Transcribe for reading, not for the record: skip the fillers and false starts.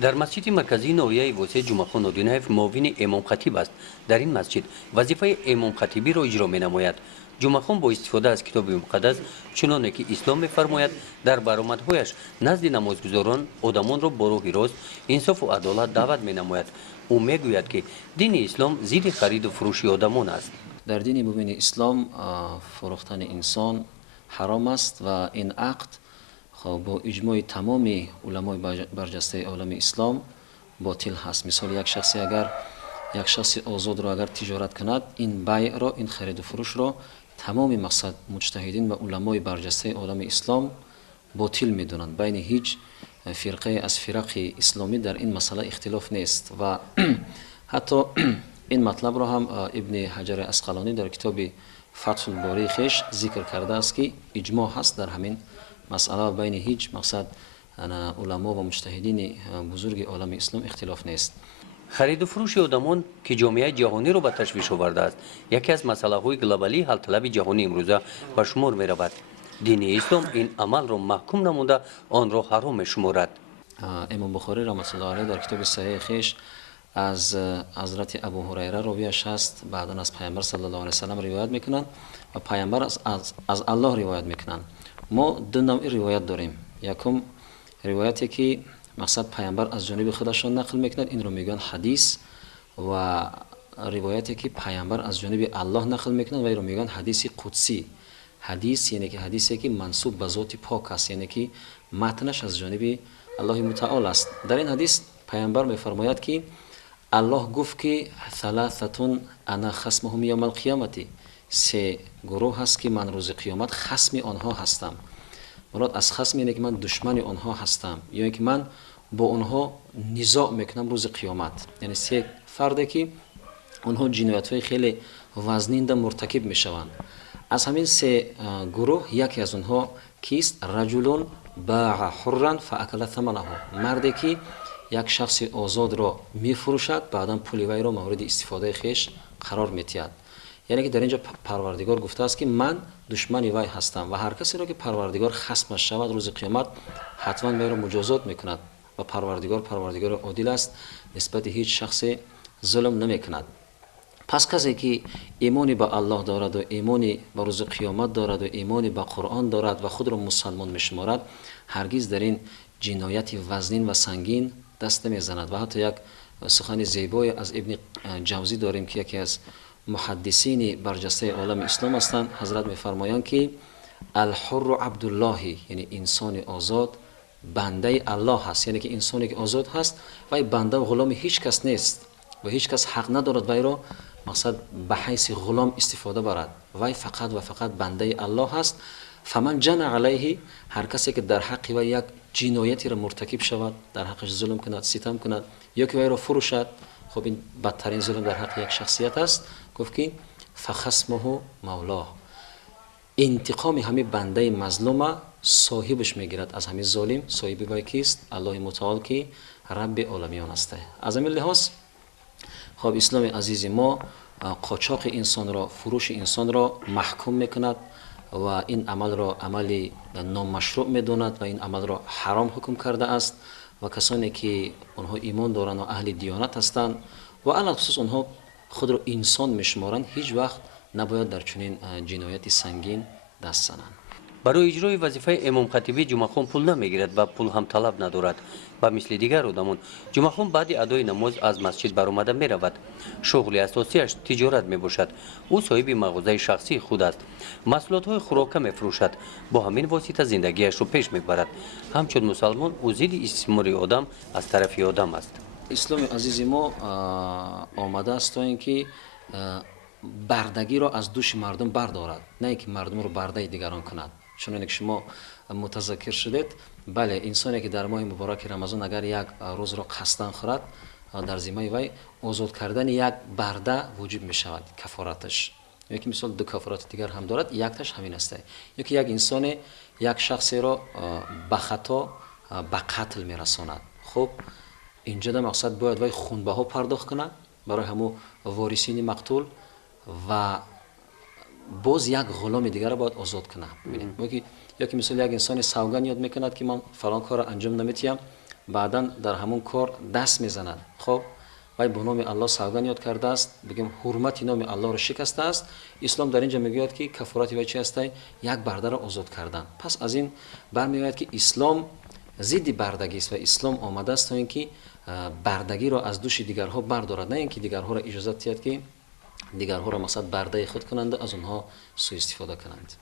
در مسجد مرکزی نویه واسه جمعه نودینایف معاون امام خطیب است. در این مسجد وظیفه امام خطیبی را اجرا می‌نماید. جمعه با استفاده از کتاب مقدس چنانه که اسلام می‌فرماید در برآمدهایش نزد نمازگزاران آدمان را با راه راست، انصاف و عدالت دعوت می‌نماید. او می‌گوید که دین اسلام ضد خرید و فروش آدمان است. در دین مبین اسلام فروختن انسان حرام است و این عقد با اجماع تمام علمای برجسته عالم اسلام باطل هست. مثال یک شخصی اگر یک شخص آزاد را اگر تجارت کند، این بیع را، این خرید و فروش را تمام مقصد مجتهدین و علمای برجسته عالم اسلام باطل میدونند. بین هیچ فرقه از فرق اسلامی در این مسئله اختلاف نیست و حتی این مطلب را هم ابن حجر اسقلانی در کتاب فتح الباری خیش ذکر کرده است که اجماع هست در همین مسئله، بین هیچ مقصد علما و مجتهدین بزرگ عالم اسلام اختلاف نیست. خرید و فروش آدمان که جامعه جهانی را به تشویش آورده است، یکی از مسائل گلوبالی حل طلب جهانی امروزه به شمار می رود. دین اسلام این عمل را محکوم نموده آن را حرام می شمارد. امام بخاری رحمة الله علیه در کتاب صحیح خیش از حضرت ابو هریره راویش هست، بعدا از پیامبر صلی الله علیه و سلم روایت میکنند و پیامبر از الله روایت میکنند. ما دو نوع روایت داریم. یکم روایتی که مقصد پیامبر از جانب خودشان نقل میکند، این رو میگن حدیث، و روایتی که پیامبر از جانب الله نقل میکند و این رو میگن حدیث قدسی. حدیث یعنی که حدیثی که منسوب به ذات پاک است، یعنی که متنش از جانب الله متعال است. در این حدیث پیامبر میفرماید که الله گفت که ثلاثه انا خصمهم یوم القیامت، سه گروه هست که من روز قیامت خصم آنها هستم. مراد از خصم یعنی که من دشمن آنها هستم، یا اینکه من با آنها نزاع میکنم روز قیامت. یعنی سه فرده که آنها جنایت‌های خیلی وزنین مرتکب میشوند. از همین سه گروه یکی از آنها کیست؟ رجل باع حرا فاکل ثمنه، مردی که یک شخص آزاد را میفروشد، بعدا پول وی را مورد استفاده خیش قرار میتید. یعنی که در اینجا پروردگار گفته است که من دشمن وی هستم و هر کسی را که پروردگار خصمش شود روز قیامت حتما وی را مجازات میکند و پروردگار عادل است، نسبت هیچ شخص ظلم نمیکند. پس کسی که ایمانی به الله دارد و ایمانی به روز قیامت دارد و ایمانی به قرآن دارد و خود را مسلمان میشمارد، هرگز در این جنایت وزنین و سنگین دست نمیزند. و حتی یک سخن زیبای از ابن جوزی داریم که یکی از محدثین برجسته عالم اسلام هستند. حضرت میفرمایند که الحر عبدالله، یعنی انسان آزاد بنده الله هست. یعنی که انسانی که آزاد هست و بنده و غلام هیچ کس نیست و هیچ کس حق ندارد وی را مقصد به حیث غلام استفاده برد. وی فقط و فقط بنده الله هست. فمن جنى علیه، هر کسی که در حق و یک جنایتی را مرتکب شود، در حقش ظلم کند، ستم کند، یا که وی را فروشد، خب این بدترین ظلم در حق یک شخصیت است. گفت که فخصمه مولاه، انتقام همه بنده مظلومه صاحبش میگیرد از همه ظالم. صاحب وی کیست؟ الله متعال که رب عالمیان است. از این لحاظ خب اسلام عزیز ما قاچاق انسان را، فروش انسان را محکوم میکند و این عمل را عمل نامشروع میداند و این عمل را حرام حکم کرده است. و کسانی که آنها ایمان دارند و اهل دیانت هستند و علاوه خصوص آنها خود را انسان میشمارند، هیچ وقت نباید در چنین جنایت سنگین دست زنند. برای اجرای وظیفه امام خطیبی جمعه پول نمیگیرد و پول هم طلب ندارد. و مثل دیگر آدمان جمعه بعد ادای نماز از مسجد برآمده می رود. شغل اساسیش تجارت می باشد. او صاحب مغازه شخصی خود است. محصولات های خوراکه می فروشد. با همین واسطه زندگیش رو پیش می برد. همچون مسلمان او ضد استثمار آدم از طرف آدم است. اسلام عزیز ما آمده است تا اینکه بردگی را از دوش مردم بردارد، نه اینکه مردم رو برده دیگران کند. چون اینکه شما متذکر شدید، بله انسانی که در ماه مبارک رمضان اگر یک روز را قصدن خورد، در ذمه وی آزاد کردن یک برده وجب می شود کفارتش. یکی مثال دو کفارت دیگر هم دارد، یکتش همین است. یکی یک انسان یک شخصی را به خطا به قتل می رساند. خب اینجا در مقصد باید وی خونبه ها پرداخت کنه برای همو وارثین مقتول و باز یک غلام دیگر را باید آزاد کنه. ببینید یا که مثلا یک انسان سوگن یاد میکند که من فلان کار را انجام نمیتیم، بعدا در همون کار دست میزند. خب وای به نام الله سوگند یاد کرده است، بگیم حرمت نام الله رو شکسته است. اسلام در اینجا میگوید که کفارت وای چی است؟ یک برده را آزاد کردن. پس از این برمیآید که اسلام ضد بردگی است و اسلام آمده است تا اینکه بردگی را از دوش دیگرها بردارد، نه اینکه دیگرها را اجازه دهد که دیگرها را مثلا برده خود کنند، از اونها سوء استفاده کنند.